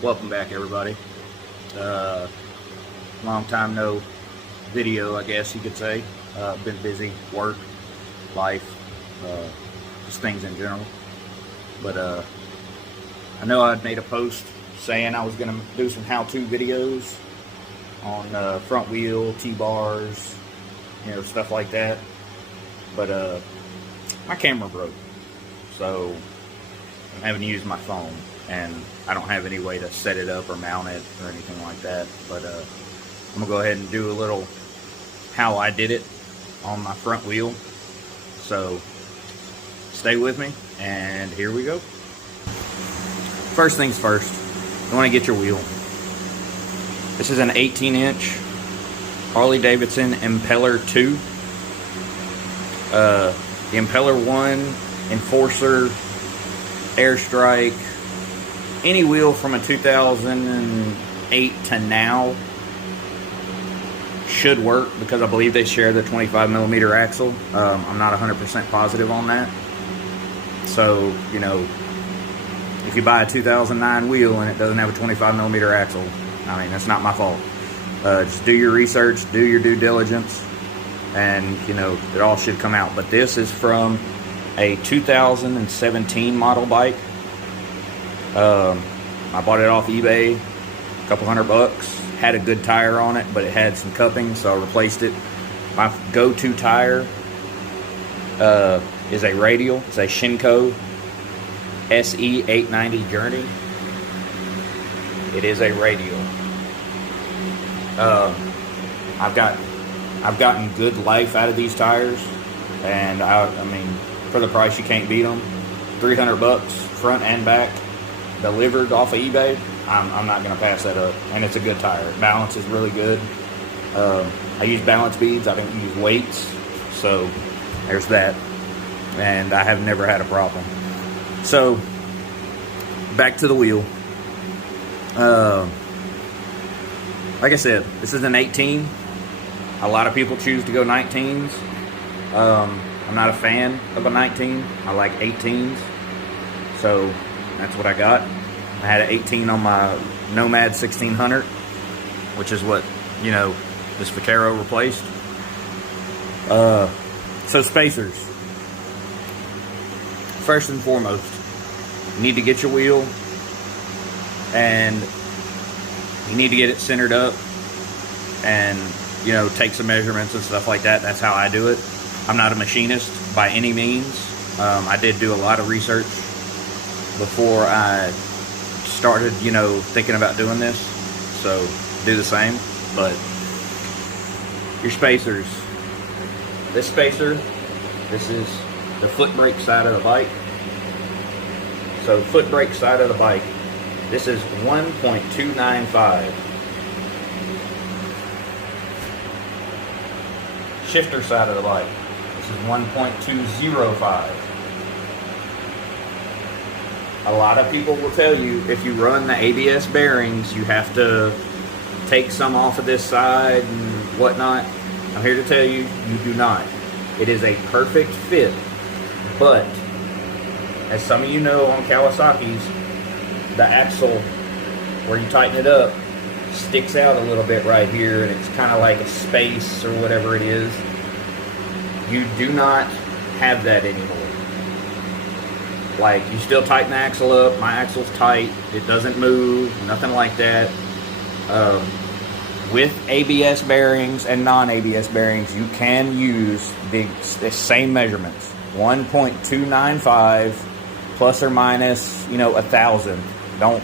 Welcome back, everybody. Long time no video, I guess you could say. Been busy, work, life, just things in general. But I know I'd made a post saying I was going to do some how-to videos on front wheel, T-bars, stuff like that. But my camera broke, so I'm having to use my phone, and I don't have any way to set it up or mount it or anything like that. But I'm gonna go ahead and do a little how I did it on my front wheel. So stay with me, and here we go. First things first, you want to get your wheel. This is an 18-inch Harley Davidson Impeller 2. The Impeller 1, Enforcer, Airstrike, any wheel from a 2008 to now should work, because I believe they share the 25mm axle. I'm not 100% positive on that. So, if you buy a 2009 wheel and it doesn't have a 25mm axle, I mean, that's not my fault. Just do your research, do your due diligence, and it all should come out. But this is from a 2017 model bike. I bought it off eBay, a couple $100. Had a good tire on it, but it had some cupping, so I replaced it. My go-to tire is a radial. It's a Shinko SE 890 Journey. It is a radial. I've gotten good life out of these tires, and I mean, for the price, you can't beat them. $300 front and back, delivered off of eBay. I'm not going to pass that up, and it's a good tire. Balance is really good. I use balance beads. I don't use weights, so there's that. And I have never had a problem. So back to the wheel. Like I said, this is an 18. A lot of people choose to go 19s. I'm not a fan of a 19. I like 18s. So that's what I got. I had an 18 on my Nomad 1600, which is what, this Vaquero replaced. So spacers. First and foremost, you need to get your wheel, and you need to get it centered up, and take some measurements and stuff like that. That's how I do it. I'm not a machinist by any means. I did do a lot of research before I started, thinking about doing this. So do the same. But your spacers. This spacer, this is the foot brake side of the bike. So foot brake side of the bike, this is 1.295. Shifter side of the bike, this is 1.205. A lot of people will tell you if you run the ABS bearings, you have to take some off of this side and whatnot. I'm here to tell you, you do not. It is a perfect fit, but as some of you know, on Kawasaki's, the axle where you tighten it up sticks out a little bit right here, and it's kind of like a space or whatever it is. You do not have that anymore. Like, you still tighten the axle up. My axle's tight. It doesn't move. Nothing like that. With ABS bearings and non-ABS bearings, you can use the same measurements. 1.295 plus or minus, 1,000. Don't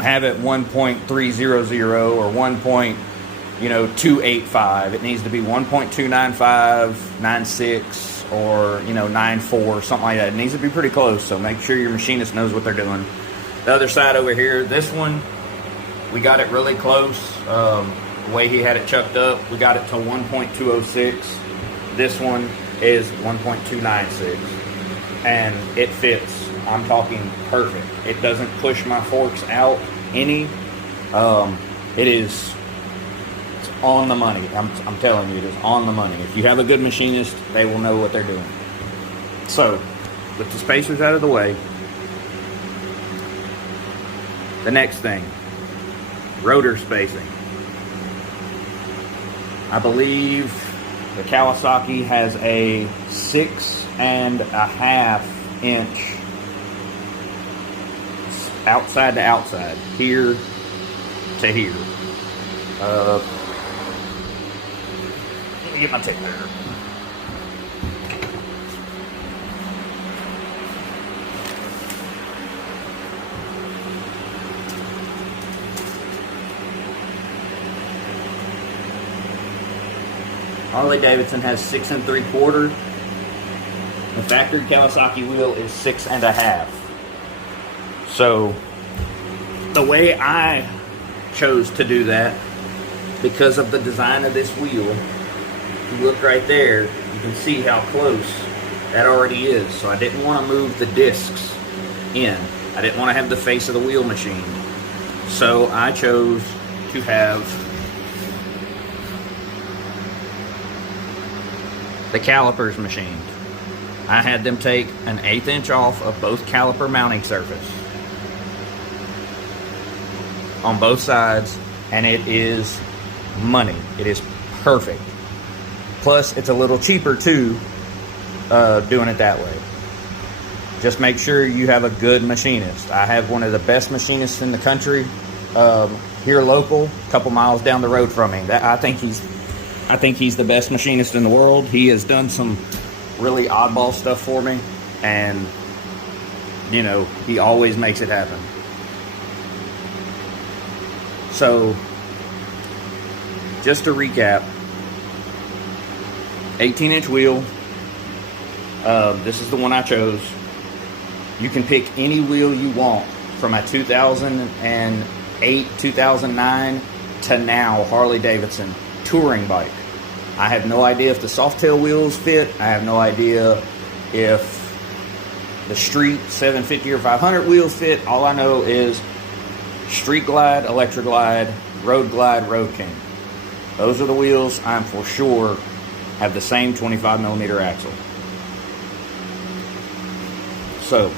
have it 1.300 or 1.285. It needs to be 1.295, 96. Or 9.4, something like that. It needs to be pretty close, so make sure your machinist knows what they're doing. The other side over here, this one, we got it really close. The way he had it chucked up, we got it to 1.206. This one is 1.296, and it fits. I'm talking perfect. It doesn't push my forks out any. It is on the money. I'm telling you, it is on the money. If you have a good machinist, they will know what they're doing. So, with the spacers out of the way, The next thing, rotor spacing. I believe the Kawasaki has a 6.5 inch outside to outside, here to here. Let me get my tape measure. Harley Davidson has 6 3/4. The factory Kawasaki wheel is 6.5. So the way I chose to do that, because of the design of this wheel, if you look right there, you can see how close that already is. So I didn't want to move the discs in. I didn't want to have the face of the wheel machined. So I chose to have the calipers machined. I had them take an 1/8 inch off of both caliper mounting surface on both sides, and it is money. It is perfect. Plus, it's a little cheaper too, doing it that way. Just make sure you have a good machinist. I have one of the best machinists in the country, here local, a couple miles down the road from me. I think he's the best machinist in the world. He has done some really oddball stuff for me, and you know, he always makes it happen. So, just to recap, 18-inch wheel. This is the one I chose. You can pick any wheel you want from a 2008, 2009 to now Harley Davidson touring bike. I have no idea if the soft tail wheels fit. I have no idea if the street 750 or 500 wheels fit. All I know is Street Glide, Electra Glide, Road Glide, Road King. Those are the wheels I'm for sure have the same 25mm axle. So,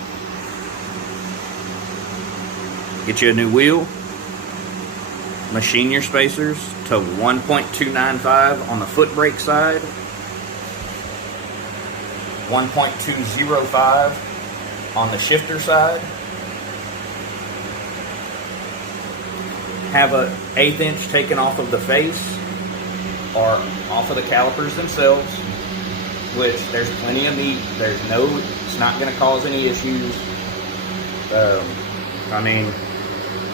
get you a new wheel, machine your spacers to 1.295 on the foot brake side, 1.205 on the shifter side. Have an 1/8 inch taken off of the face or off of the calipers themselves, which there's plenty of meat. It's not going to cause any issues. I mean,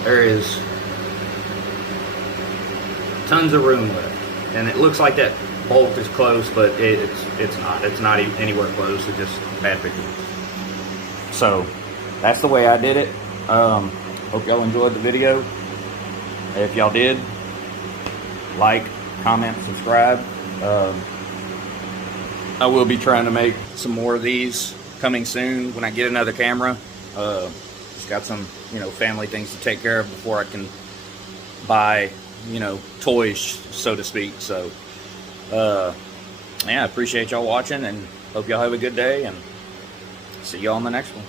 there is tons of room left, and it looks like that bolt is close, but it's not. It's not even anywhere close. It's just bad picture. So that's the way I did it. Hope y'all enjoyed the video. If y'all did, like, comment, subscribe. I will be trying to make some more of these coming soon when I get another camera. Just got some, family things to take care of before I can buy, toys, so to speak. So, yeah, I appreciate y'all watching, and hope y'all have a good day, and see y'all on the next one.